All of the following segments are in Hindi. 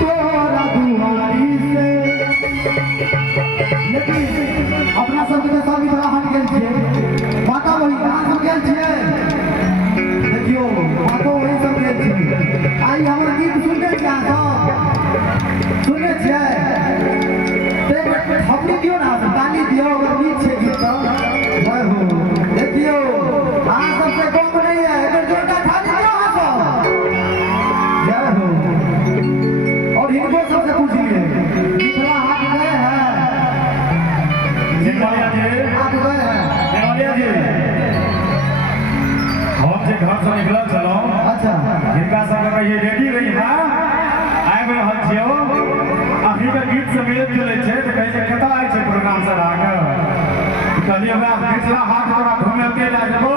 तोरा दुआरी से लेकिन अपना सबके तो सब इतना हट गेल छियै माता वही कहाँ सब गेल छियै देखियो मातो वही सब गेल छियै आई हमर गीत सुनते छियै अहाँ सब सुनते छियै हमने दियो ना ताली दियो अगर नीच छै गीत तो जय हो देखियो अहाँ सबसे कम नहीं है अगर जोरदार ताली दियो अहाँ सब जय हो और इनको सबसे पूछिए कितना हाथ गए हैं देवालिया जी हाथ गए हैं देवालिया जी हम जे घर से निकलल छलौ अच्छा हिनका सब के ये रेडी रही है आबि रहल छियौ अभी के गीत से मिलत जुलै छै त कहै छै कता आइ छै प्रोग्राम से आके कहलिए हमरा पिछला हाथ तोरा घुमे के ला देबो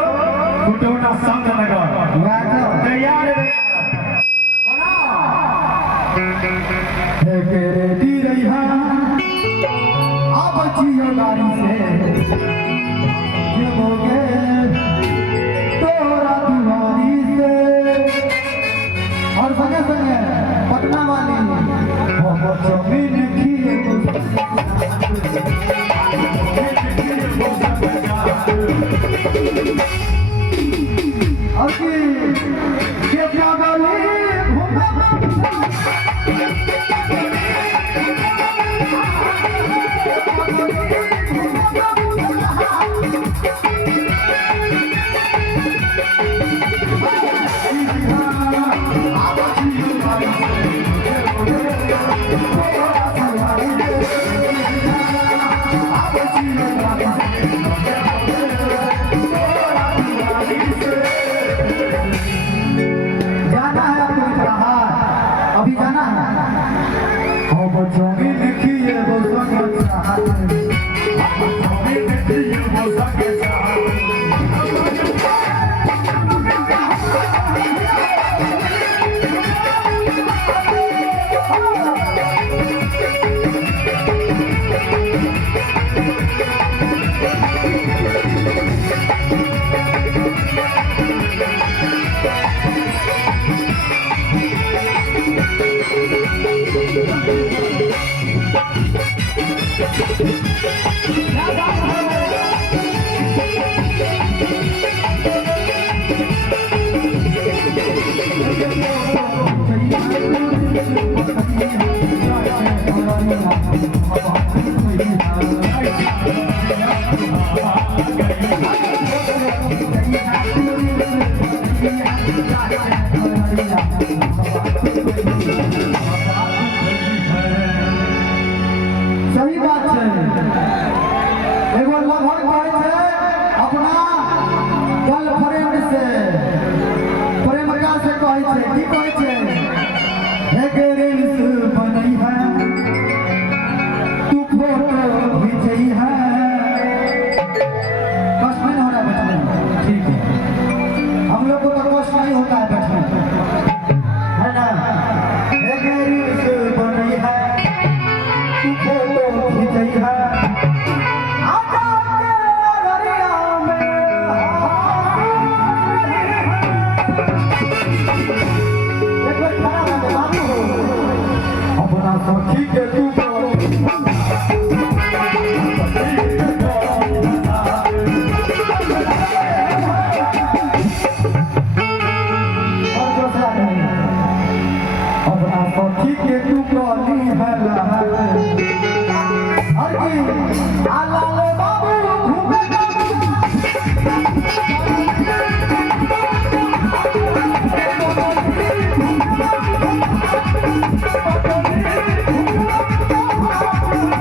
फुटौना संत नगर तैयार है के रेडी रही है अब जियो गाड़ी से जमोगे तोरा दुआरी से और संगे संगे पटना वाली हो जमीन खिए और की के प्यागली घूमे जाना है आपको इतिहास अभी जाना है हो बच्चों की देखिए वो संग चाहते सही बात है एगो लगभग कहै छै अपना गर्लफ्रेंड से प्रेमिका से कहै छै की कहै छै हे गे रील्स बनै है तू फोटो खींचई है कष्ट नहीं हो रहा बैठने में ठीक है हम लोग को तो कष्ट नहीं होता है बैठने में है ना हे गे रील्स बनै है तू फोटो खींचई है अपना सखी के तू अपना सखी के तू कहली है